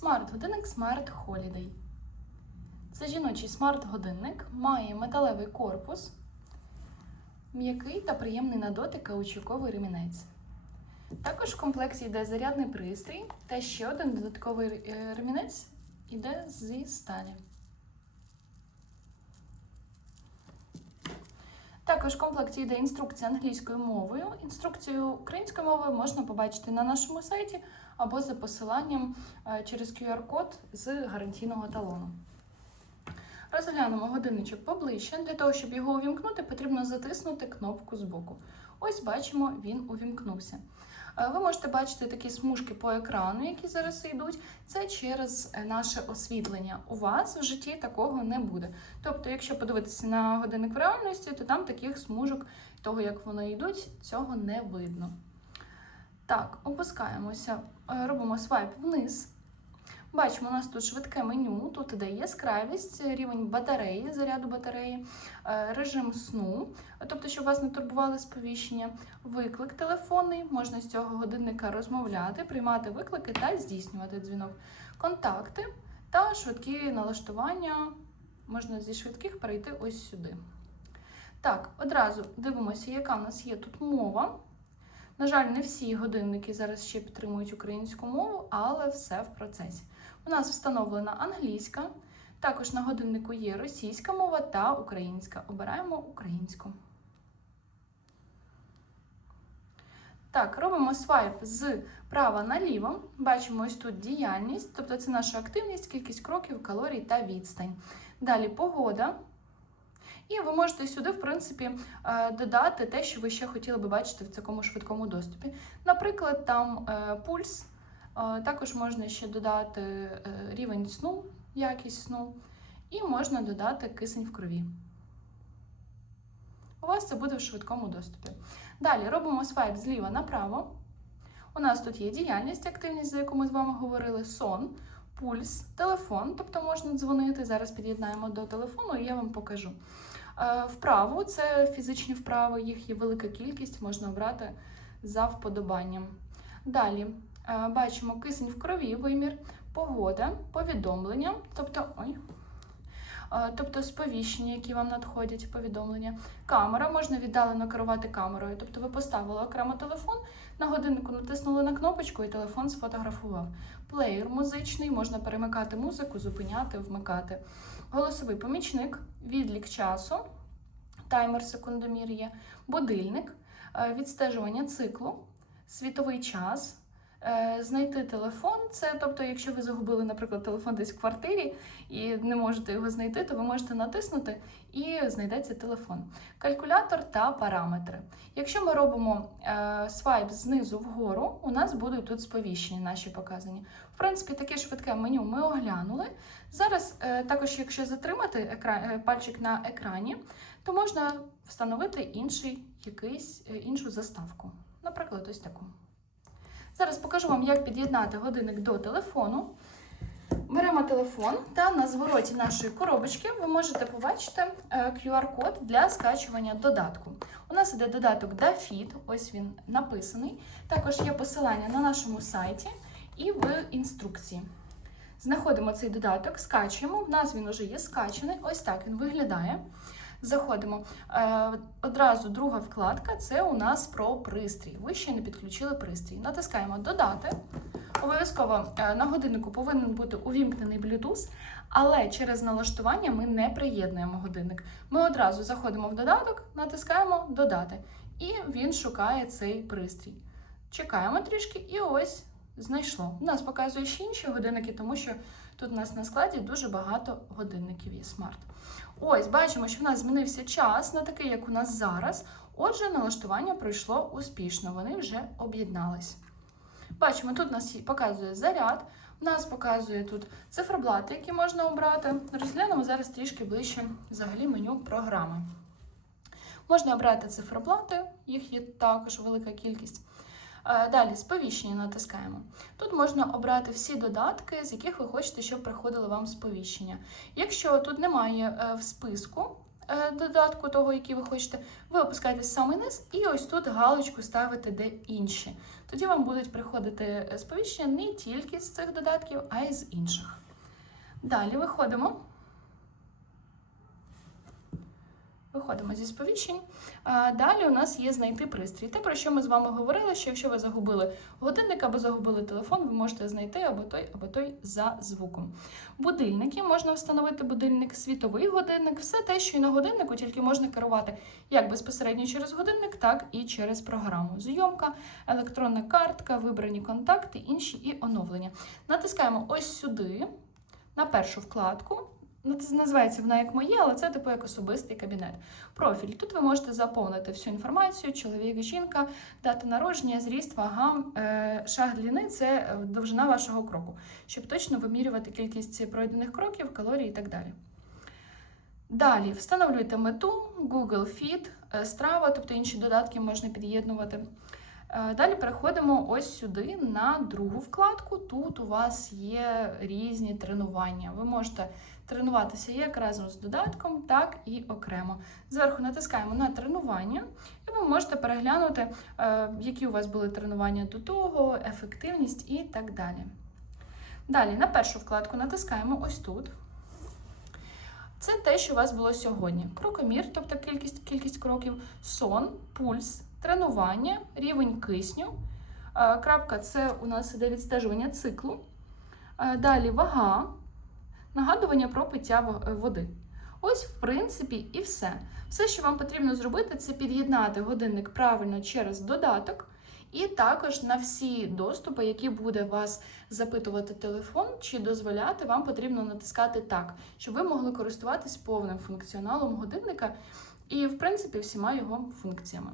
Смарт-годинник Smart Holiday. Це жіночий смарт-годинник, має металевий корпус, м'який та приємний на дотик каучуковий ремінець. Також в комплекті йде зарядний пристрій та ще один додатковий е, ремінець йде зі сталі. Також в комплекті йде інструкція англійською мовою. Інструкцію українською мовою можна побачити на нашому сайті або за посиланням е, через QR-код з гарантійного талону. Розглянемо годинничок поближче. Для того, щоб його увімкнути, потрібно затиснути кнопку збоку. Ось бачимо, він увімкнувся. Е, Ви можете бачити такі смужки по екрану, які зараз йдуть. Це через е, наше освітлення. У вас в житті такого не буде. Тобто, якщо подивитися на годинник в реальності, то там таких смужок, того як вони йдуть, цього не видно. Так, опускаємося, е, робимо свайп вниз. Бачимо, у нас тут швидке меню, тут іде яскравість, рівень батареї, заряду батареї, е, режим сну, тобто, щоб вас не турбували сповіщення, виклик телефонний, можна з цього годинника розмовляти, приймати виклики та здійснювати дзвінок, контакти та швидкі налаштування. Можна зі швидких перейти ось сюди. Так, одразу дивимося, яка в нас є тут мова. На жаль, не всі годинники зараз ще підтримують українську мову, але все в процесі. У нас встановлена англійська, також на годиннику є російська мова та українська. Обираємо українську. Так, робимо свайп з права наліво. Бачимо ось тут діяльність, тобто це наша активність, кількість кроків, калорій та відстань. Далі погода. І ви можете сюди, в принципі, е, додати те, що ви ще хотіли би бачити в такому швидкому доступі. Наприклад, там е, пульс, також можна ще додати е, рівень сну, якість сну, і можна додати кисень в крові. У вас це буде в швидкому доступі. Далі робимо свайп зліва направо. У нас тут є діяльність, активність, за яку ми з вами говорили, сон, пульс, телефон, тобто можна дзвонити. Зараз під'єднаємо до телефону і я вам покажу. Е, Вправо це фізичні вправи, їх є велика кількість, можна обрати за вподобанням. Далі е, бачимо кисень в крові, вимір, погода, повідомлення, тобто, ой, е, тобто сповіщення, які вам надходять, повідомлення. Камера, можна віддалено керувати камерою. Тобто ви поставили окремо телефон, на годиннику натиснули на кнопочку і телефон сфотографував. Плеєр музичний, можна перемикати музику, зупиняти, вмикати. Голосовий помічник, відлік часу, таймер секундомір є, будильник, е, відстежування циклу, світовий час. Е, Знайти телефон, це тобто, якщо ви загубили, наприклад, телефон десь в квартирі і не можете його знайти, то ви можете натиснути і знайдеться телефон. Калькулятор та параметри. Якщо ми робимо е, свайп знизу вгору, у нас будуть тут сповіщення наші показані. В принципі, таке швидке меню ми оглянули. Зараз е, також, якщо затримати екра... е, пальчик на екрані, то можна встановити інший, якийсь, е, іншу заставку. Наприклад, ось таку. Зараз покажу вам, як під'єднати годинник до телефону. Беремо телефон та на звороті нашої коробочки ви можете побачити е, QR-код для скачування додатку. У нас іде додаток DaFit, ось він написаний. Також є посилання на нашому сайті і в інструкції. Знаходимо цей додаток, скачуємо. В нас він вже є скачаний. Ось так він виглядає. Заходимо. Е, одразу друга вкладка це у нас про пристрій. Ви ще не підключили пристрій. Натискаємо Додати. Обов'язково е, на годиннику повинен бути увімкнений Bluetooth, але через налаштування ми не приєднуємо годинник. Ми одразу заходимо в додаток, натискаємо Додати, і він шукає цей пристрій. Чекаємо трішки, і ось знайшло. У нас показує ще інші годинники, тому що тут у нас на складі дуже багато годинників є смарт. Ось бачимо, що в нас змінився час на такий, як у нас зараз. Отже, налаштування пройшло успішно, вони вже об'єднались. Бачимо, тут у нас показує заряд, у нас показує тут циферблати, які можна обрати. Розглянемо зараз трішки ближче взагалі меню програми. Можна обрати циферблати, їх є також велика кількість. Е, Далі сповіщення натискаємо. Тут можна обрати всі додатки, з яких ви хочете, щоб приходили вам сповіщення. Якщо тут немає е, в списку е, додатку, того, який ви хочете, ви опускаєтесь в самий низ і ось тут галочку ставите де інші. Тоді вам будуть приходити сповіщення не тільки з цих додатків, а й з інших. Далі виходимо. Виходимо зі сповіщень. Далі у нас є знайти пристрій. Те, про що ми з вами говорили, що якщо ви загубили годинник або загубили телефон, ви можете знайти або той, або той за звуком. Будильники можна встановити будильник, світовий годинник, все те, що і на годиннику, тільки можна керувати як безпосередньо через годинник, так і через програму. Зйомка, електронна картка, вибрані контакти, інші і оновлення. Натискаємо ось сюди, на першу вкладку. Ну, це називається вона як моє, але це типу як особистий кабінет. Профіль. Тут ви можете заповнити всю інформацію: чоловік, жінка, дата народження, зріст, вага, е, шаг длини це е, довжина вашого кроку, щоб точно вимірювати кількість пройдених кроків, калорій і так далі. Далі встановлюйте мету, Google Feed, е, страва, тобто інші додатки можна під'єднувати. Е, Далі переходимо ось сюди на другу вкладку. Тут у вас є різні тренування. Ви можете тренуватися як разом з додатком, так і окремо. Зверху натискаємо на тренування, і ви можете переглянути, е, які у вас були тренування до того, ефективність і так далі. Далі на першу вкладку натискаємо ось тут. Це те, що у вас було сьогодні. Крокомір, тобто кількість, кількість кроків, сон, пульс, тренування, рівень кисню. Е, Крапка це у нас іде відстежування циклу. Е, Далі вага, нагадування про пиття е, води. Ось, в принципі, і все. Все, що вам потрібно зробити, це під'єднати годинник правильно через додаток. І також на всі доступи, які буде вас запитувати телефон чи дозволяти, вам потрібно натискати так, щоб ви могли користуватись повним функціоналом годинника і, в принципі, всіма його функціями.